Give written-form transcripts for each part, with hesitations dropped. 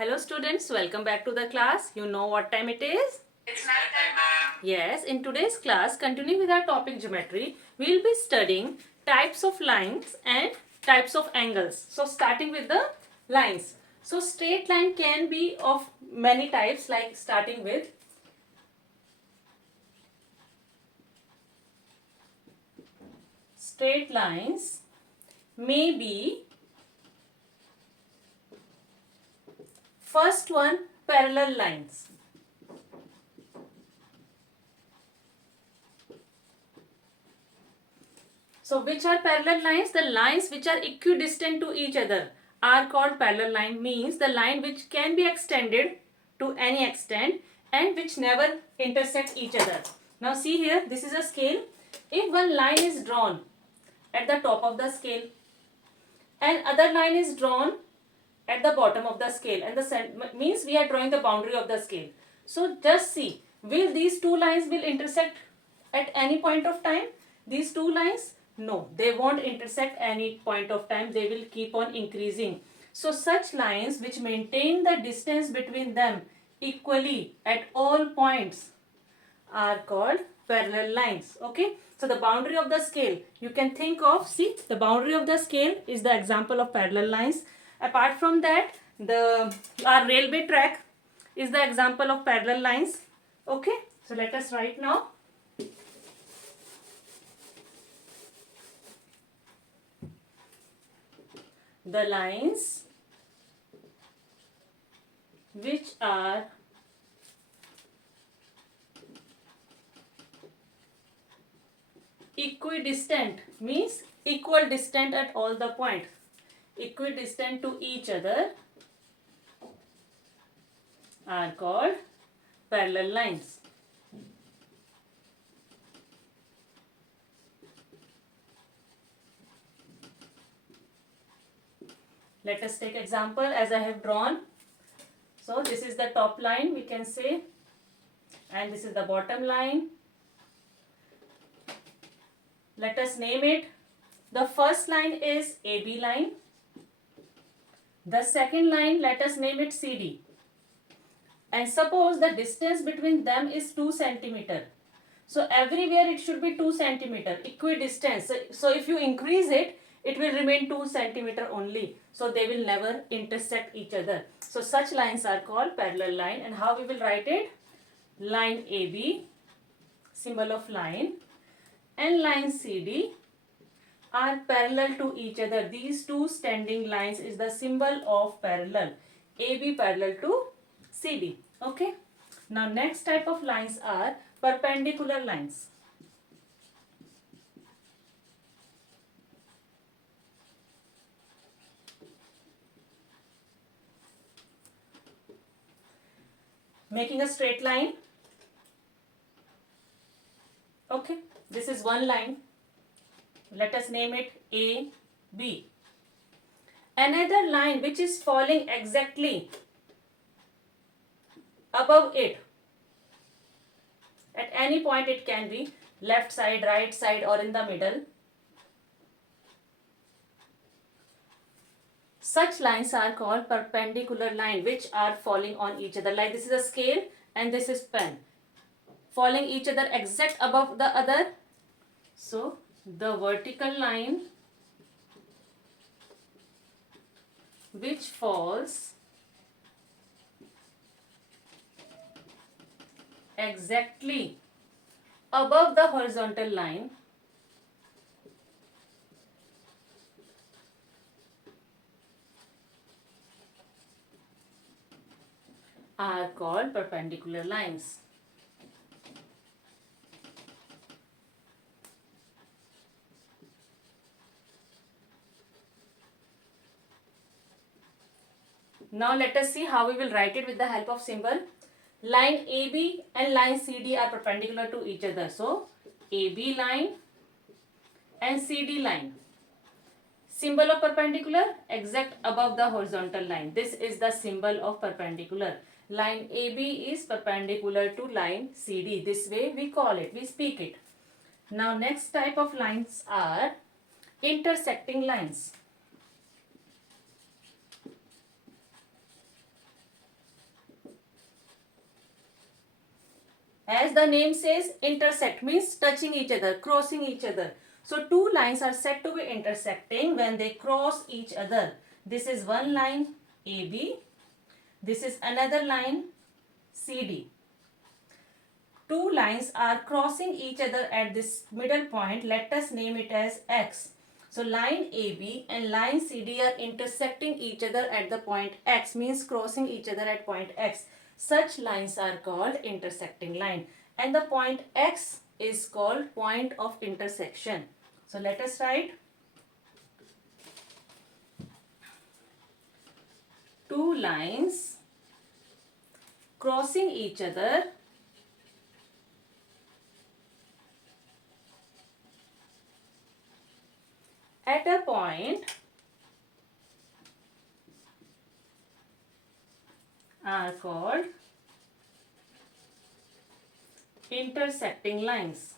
Hello students, welcome back to the class. You know what time it is? It's night time, ma'am. Yes, in today's class, continuing with our topic geometry, we will be studying types of lines and types of angles. So starting with the lines. So straight line can be of many types, like starting with straight lines may be first one, parallel lines. So which are parallel lines? The lines which are equidistant to each other are called parallel line, means the line which can be extended to any extent and which never intersect each other. Now see here, this is a scale. If one line is drawn at the top of the scale and other line is drawn at the bottom of the scale, and the means we are drawing the boundary of the scale. So just see, will these two lines will intersect at any point of time? These two lines, no, they won't intersect any point of time. They will keep on increasing. So such lines which maintain the distance between them equally at all points are called parallel lines. Okay, so the boundary of the scale, you can think of, see, the boundary of the scale is the example of parallel lines. Apart from that, our railway track is the example of parallel lines. Okay, so let us write now. The lines which are equidistant, means equal distant at all the points, equidistant to each other, are called parallel lines. Let us take example as I have drawn. So this is the top line, we can say, and this is the bottom line. Let us name it. The first line is AB line. The second line, let us name it CD. And suppose the distance between them is 2 centimeter. So everywhere it should be 2 centimeter, equidistant. So if you increase it, it will remain 2 centimeter only. So they will never intersect each other. So such lines are called parallel line. And how we will write it? Line AB, symbol of line, and line CD are parallel to each other. These two standing lines is the symbol of parallel. AB parallel to CD. Okay. Now next type of lines are perpendicular lines. Making a straight line. Okay. This is one line. Let us name it A, B. Another line which is falling exactly above it. At any point it can be left side, right side, or in the middle. Such lines are called perpendicular line, which are falling on each other. Like this is a scale and this is pen. Falling each other exact above the other. So the vertical line which falls exactly above the horizontal line are called perpendicular lines. Now let us see how we will write it with the help of symbol. Line AB and line CD are perpendicular to each other. So AB line and CD line. Symbol of perpendicular, exact above the horizontal line. This is the symbol of perpendicular. Line AB is perpendicular to line CD. This way we call it, we speak it. Now next type of lines are intersecting lines. As the name says, intersect means touching each other, crossing each other. So two lines are said to be intersecting when they cross each other. This is one line AB. This is another line CD. Two lines are crossing each other at this middle point. Let us name it as X. So line AB and line CD are intersecting each other at the point X, means crossing each other at point X. Such lines are called intersecting line, and the point X is called point of intersection. So let us write two lines crossing each other at a point are called intersecting lines.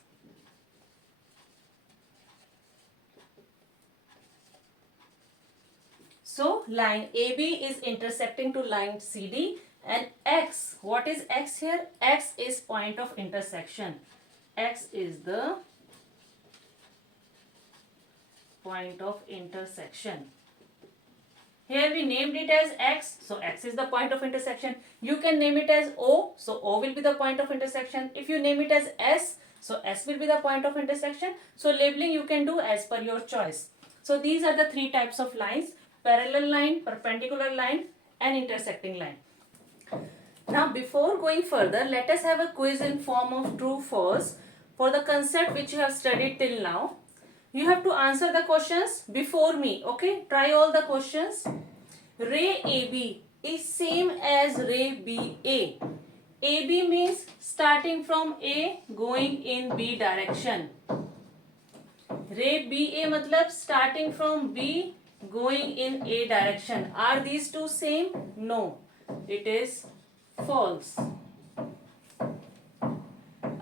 So line AB is intersecting to line CD, and X, what is X here? X is point of intersection. X is the point of intersection. Here we named it as X, so X is the point of intersection. You can name it as O, so O will be the point of intersection. If you name it as S, so S will be the point of intersection. So labeling you can do as per your choice. So these are the three types of lines: parallel line, perpendicular line, and intersecting line. Now before going further, let us have a quiz in form of true false for the concept which you have studied till now. You have to answer the questions before me, okay? Try all the questions. Ray AB is same as ray BA. AB means starting from A going in B direction. Ray BA matlab starting from B going in A direction. Are these two same? No, it is false.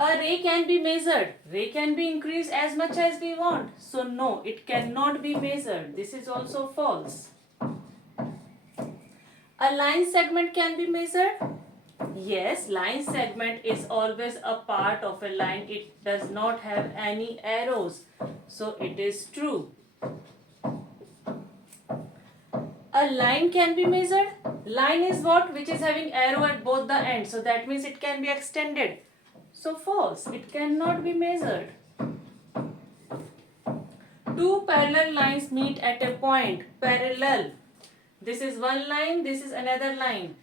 A ray can be measured. Ray can be increased as much as we want. So no, it cannot be measured. This is also false. A line segment can be measured. Yes, line segment is always a part of a line. It does not have any arrows. So it is true. A line can be measured. Line is what? Which is having arrow at both the ends. So that means it can be extended. So false, it cannot be measured. Two parallel lines meet at a point. Parallel. This is one line, this is another line.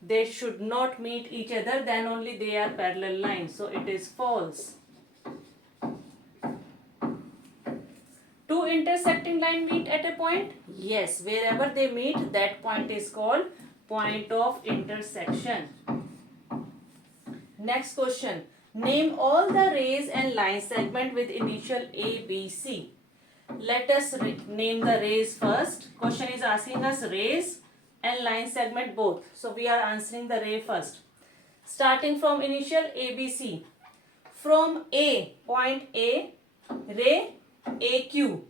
They should not meet each other, then only they are parallel lines. So it is false. Two intersecting lines meet at a point? Yes, wherever they meet, that point is called point of intersection. Next question. Name all the rays and line segment with initial A, B, C. Let us name the rays first. Question is asking us rays and line segment both. So we are answering the ray first. Starting from initial A, B, C. From A, point A, ray AQ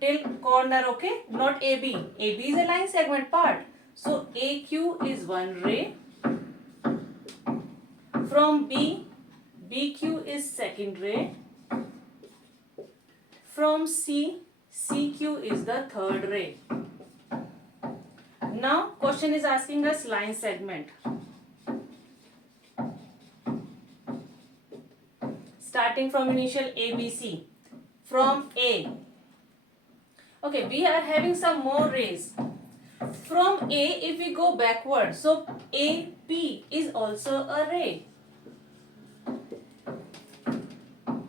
till corner, okay? Not AB. AB is a line segment part. So AQ is one ray. From B, BQ is second ray. From C, CQ is the third ray. Now, question is asking us line segment. Starting from initial ABC. From A. Okay, we are having some more rays. From A, if we go backward, so AP is also a ray.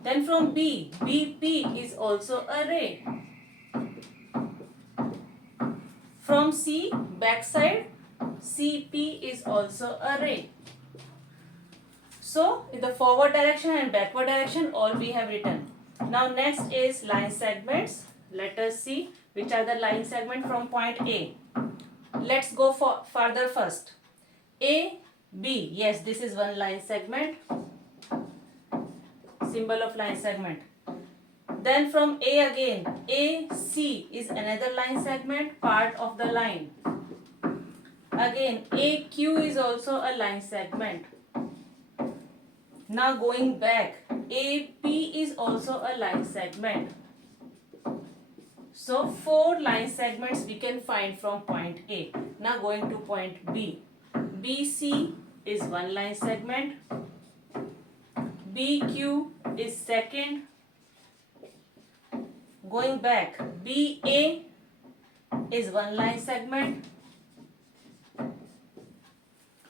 Then from B, BP is also a ray. From C, backside, CP is also a ray. So, in the forward direction and backward direction, all we have written. Now, next is line segments. Let us see which are the line segments from point A. Let's go further first. A, B. Yes, this is one line segment. Symbol of line segment. Then from A again, AC is another line segment, part of the line. Again, AQ is also a line segment. Now going back, AP is also a line segment. So 4 line segments we can find from point A. Now going to point B. BC is one line segment. BQ is second. Going back, BA is one line segment.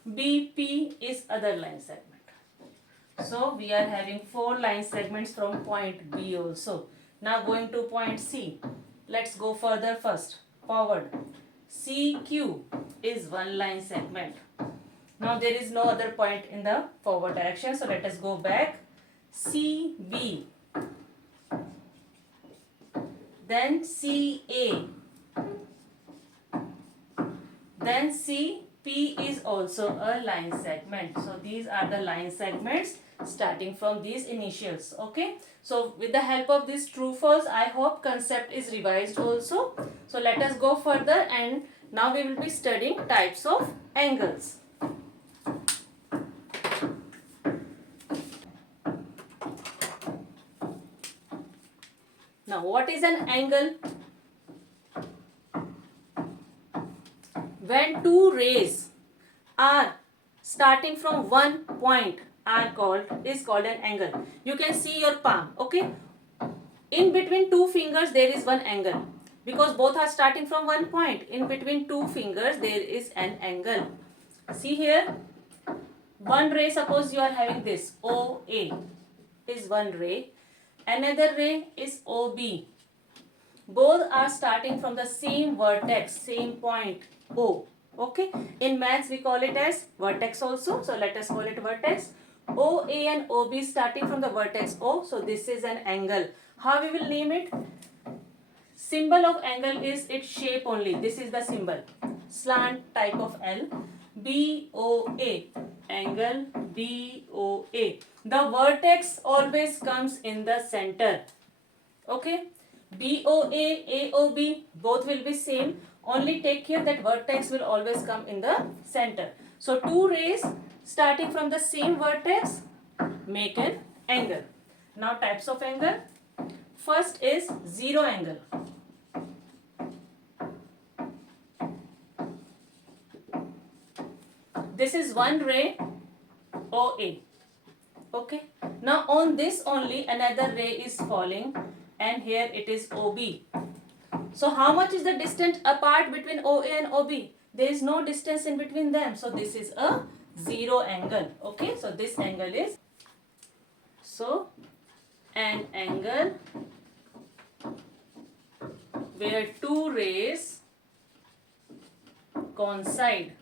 BP is other line segment. So we are having 4 line segments from point B also. Now going to point C. Let's go further first. Forward. CQ is one line segment. Now there is no other point in the forward direction. So let us go back. CB. Then CA. Then CP is also a line segment. So these are the line segments starting from these initials. Okay. So with the help of this true false, I hope concept is revised also. So let us go further, and now we will be studying types of angles. Now what is an angle? When two rays are starting from one point is called an angle. You can see your palm, okay? In between two fingers there is one angle, because both are starting from one point. In between two fingers there is an angle. See here, one ray, suppose you are having this OA is one ray, another ray is OB. Both are starting from the same vertex, same point O. Okay, in maths we call it as vertex also. So let us call it vertex. OA and OB starting from the vertex O. So this is an angle. How we will name it? Symbol of angle is its shape only. This is the symbol. Slant type of L. BOA. Angle BOA. The vertex always comes in the center. Okay. BOA, AOB, both will be same. Only take care that vertex will always come in the center. So two rays starting from the same vertex make an angle. Now types of angle. First is zero angle. This is one ray OA. Okay. Now on this only another ray is falling, and here it is OB. So how much is the distance apart between OA and OB? There is no distance in between them. So this is a zero angle. Okay. So this angle is, so an angle where two rays coincide.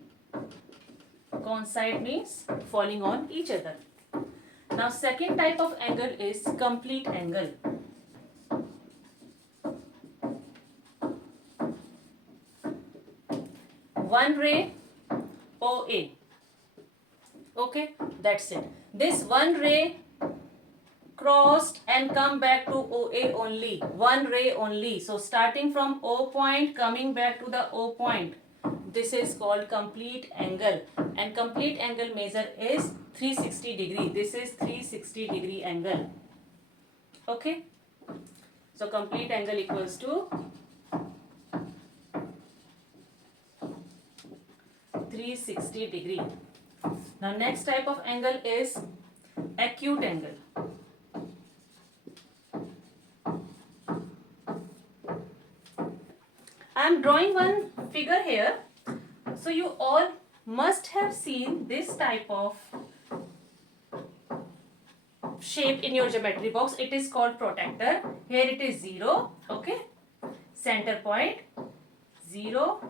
Coincide means falling on each other. Now second type of angle is complete angle. One ray OA. Okay, that's it. This one ray crossed and come back to OA only. One ray only. So starting from O point coming back to the O point. This is called complete angle, and complete angle measure is 360 degree. This is 360 degree angle. Okay. So complete angle equals to 360 degree. Now next type of angle is acute angle. I am drawing one figure here. So you all must have seen this type of shape in your geometry box. It is called protector. Here it is 0. Okay. Center point 0,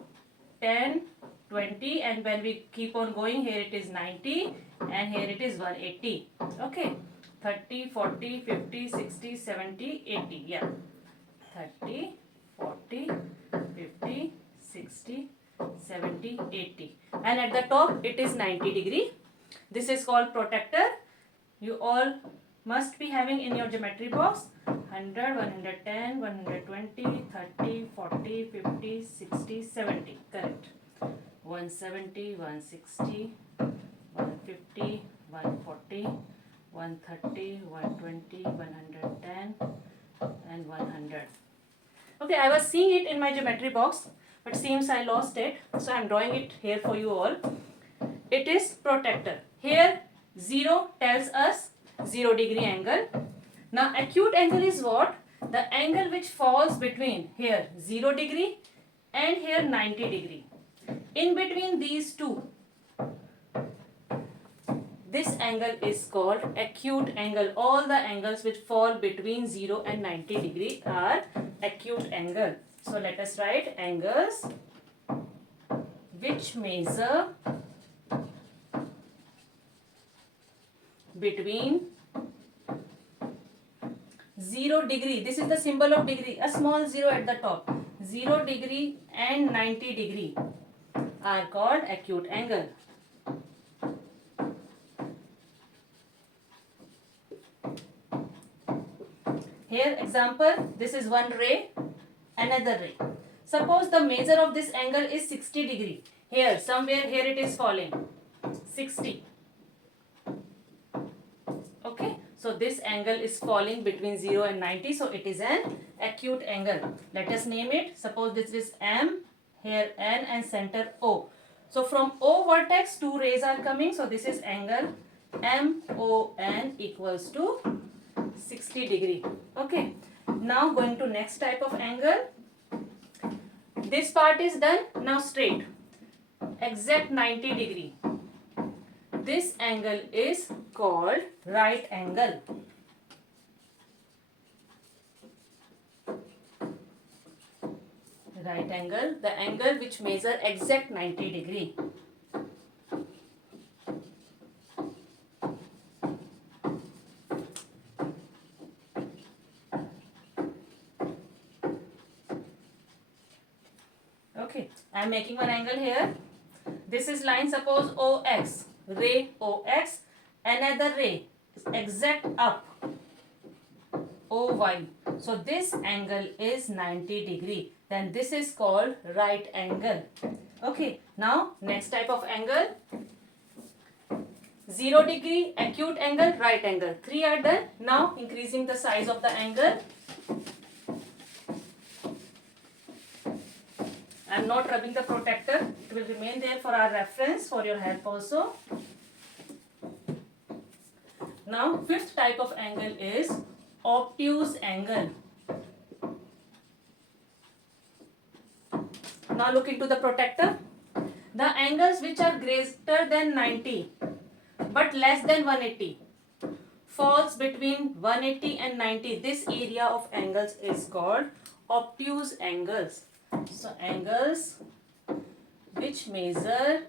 10, 20, and when we keep on going, here it is 90, and here it is 180. Okay. 30, 40, 50, 60, 70, 80. Yeah. 30, 40, 50, 60, 70, 80. And at the top it is 90 degree. This is called protector. You all must be having in your geometry box 100, 110, 120, 30, 40, 50, 60, 70. Correct. 170, 160, 150, 140, 130, 120, 110 and 100. Okay, I was seeing it in my geometry box, but seems I lost it, so I am drawing it here for you all. It is protector. Here 0 tells us 0° angle. Now acute angle is what? The angle which falls between here 0° and here 90°. In between these two, this angle is called acute angle. All the angles which fall between 0 and 90° are acute angle. So let us write angles which measure between 0°. This is the symbol of degree, a small 0 at the top. 0° and 90° are called acute angle. Here example, this is one ray, another ray. Suppose the measure of this angle is 60°. Here, somewhere here it is falling. 60. Okay, so this angle is falling between 0 and 90, so it is an acute angle. Let us name it. Suppose this is M, here N and center O. So from O vertex, two rays are coming. So this is angle MON equals to 60°. Okay, now going to next type of angle. This part is done. Now straight, exact 90°. This angle is called right angle. Right angle, the angle which measure exact 90°. Okay, I am making one angle here. This is line, suppose OX, ray OX, another ray exact up OY. So this angle is 90°. Then this is called right angle. Okay, now next type of angle. 0°, acute angle, right angle. 3 are done. Now increasing the size of the angle. I am not rubbing the protector. It will remain there for our reference, for your help also. Now fifth type of angle is obtuse angle. Now look into the protector. The angles which are greater than 90 but less than 180 falls between 180 and 90. This area of angles is called obtuse angles. So angles which measure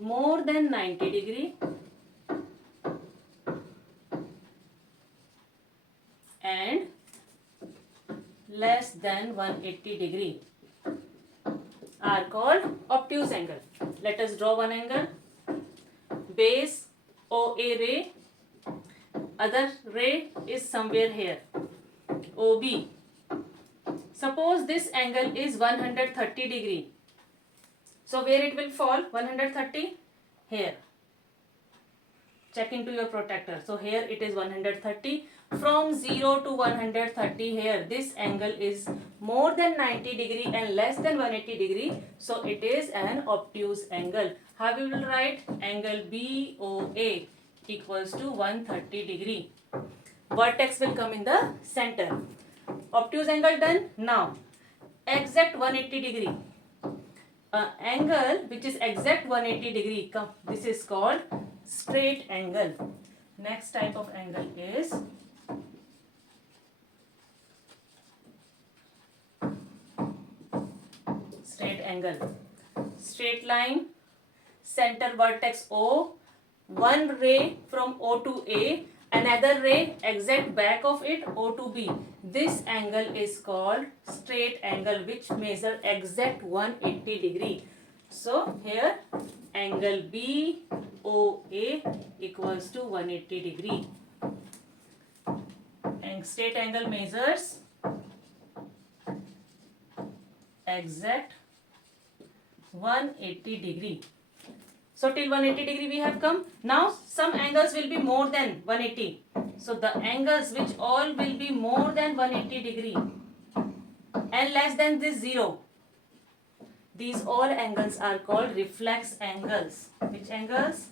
more than 90° and less than 180° are called obtuse angle. Let us draw one angle. Base OA ray, other ray is somewhere here, OB. Suppose this angle is 130°. So where it will fall? 130? Here. Check into your protector. So here it is 130. From 0 to 130 here, this angle is more than 90° and less than 180°. So it is an obtuse angle. How we will write? Angle BOA equals to 130°. Vertex will come in the center. Obtuse angle done. Now exact 180°. Angle which is exact 180°. This is called straight angle. Next type of angle is straight angle. Straight line, center vertex O, one ray from O to A, another ray exact back of it O to B. This angle is called straight angle which measure exact 180°. So here angle BOA equals to 180°. And straight angle measures exact 180°. So till 180 degree we have come. Now some angles will be more than 180. So the angles which all will be more than 180 degree and less than this 0. These all angles are called reflex angles. Which angles?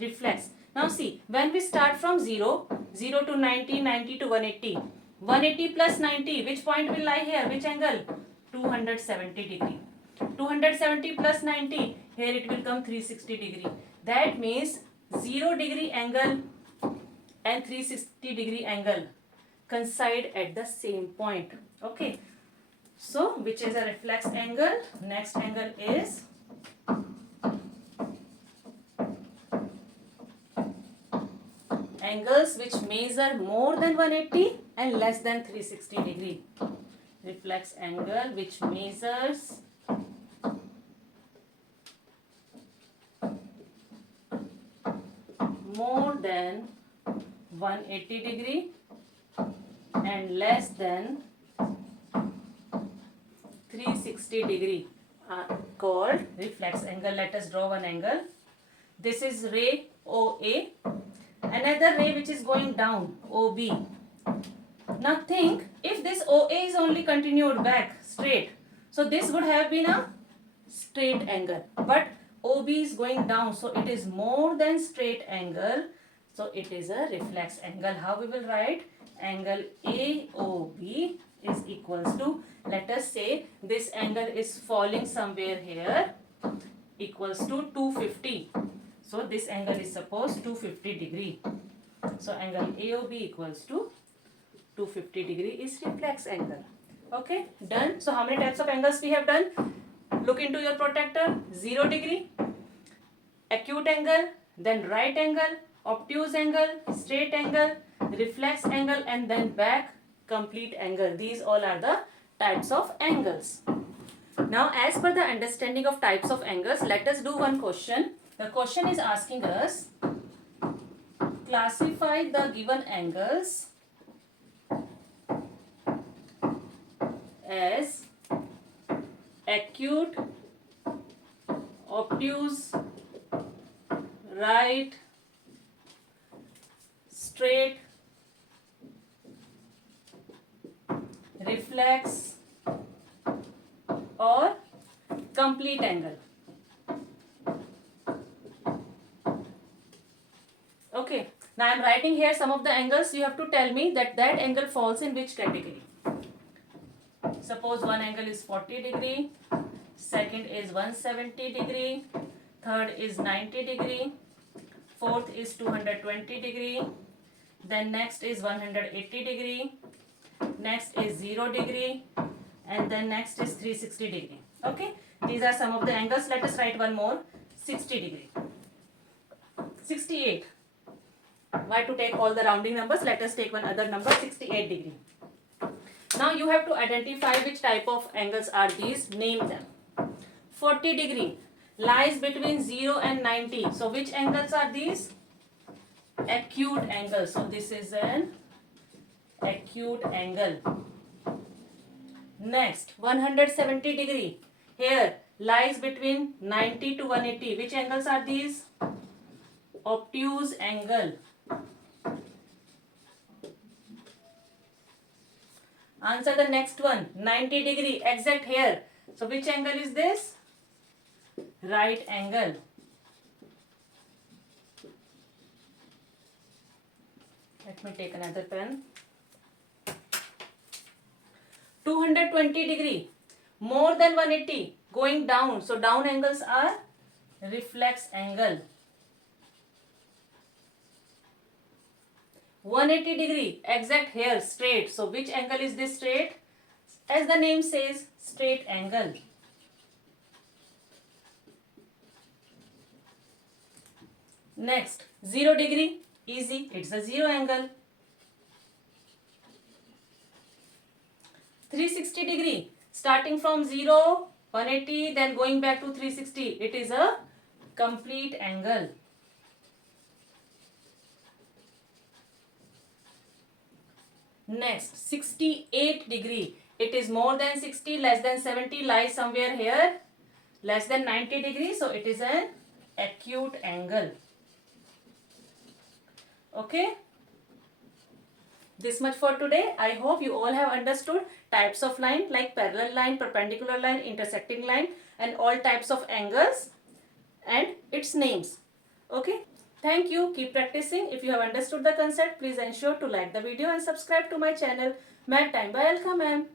Reflex. Now see, when we start from 0, 0 to 90, 90 to 180. 180 plus 90, which point will lie here? Which angle? 270 degree. 270 plus 90, here it will come 360 degree. That means 0 degree angle and 360 degree angle coincide at the same point. Okay. So, which is a reflex angle? Next angle is angles which measure more than 180 and less than 360 degree. Reflex angle which measures more than 180 degree and less than 360 degree are called reflex angle. Let us draw one angle. This is ray OA. Another ray which is going down, OB. Now think, if this OA is only continued back straight, so this would have been a straight angle. But OB is going down, so it is more than straight angle. So it is a reflex angle. How we will write? Angle AOB is equals to, let us say this angle is falling somewhere here, equals to 250. So this angle is suppose 250 degree. So angle AOB equals to 250 degree is reflex angle. Okay, done. So how many types of angles we have done? Look into your protractor. 0 degree, acute angle, then right angle, obtuse angle, straight angle, reflex angle, and then back complete angle. These all are the types of angles. Now as per the understanding of types of angles, let us do one question. The question is asking us, classify the given angles as acute, obtuse, right, straight, reflex or complete angle. Okay, now I am writing here some of the angles. You have to tell me that angle falls in which category. Suppose one angle is 40 degree, second is 170 degree, third is 90 degree, fourth is 220 degree, then next is 180 degree, next is 0 degree, and then next is 360 degree. Okay, these are some of the angles. Let us write one more. 60 degree, 68. Why to take all the rounding numbers? Let us take one other number. 68 degree. Now you have to identify which type of angles are these. Name them. 40 degree lies between 0 and 90. So which angles are these? Acute angle. So this is an acute angle. Next, 170 degree. Here lies between 90 to 180. Which angles are these? Obtuse angle. Answer the next one. 90 degree, exact here. So which angle is this? Right angle. Let me take another pen. 220 degree, more than 180, going down. So down angles are reflex angle. 180 degree, exact here, straight. So which angle is this straight? As the name says, straight angle. Next, 0 degree, easy, it's a 0 angle. 360 degree, starting from 0, 180, then going back to 360, it is a complete angle. Next, 68 degree. It is more than 60, less than 70, lies somewhere here. Less than 90 degree, so it is an acute angle. Okay. This much for today. I hope you all have understood types of line like parallel line, perpendicular line, intersecting line, and all types of angles and its names. Okay. Thank you. Keep practicing. If you have understood the concept, please ensure to like the video and subscribe to my channel. Mad time. Welcome, ma'am.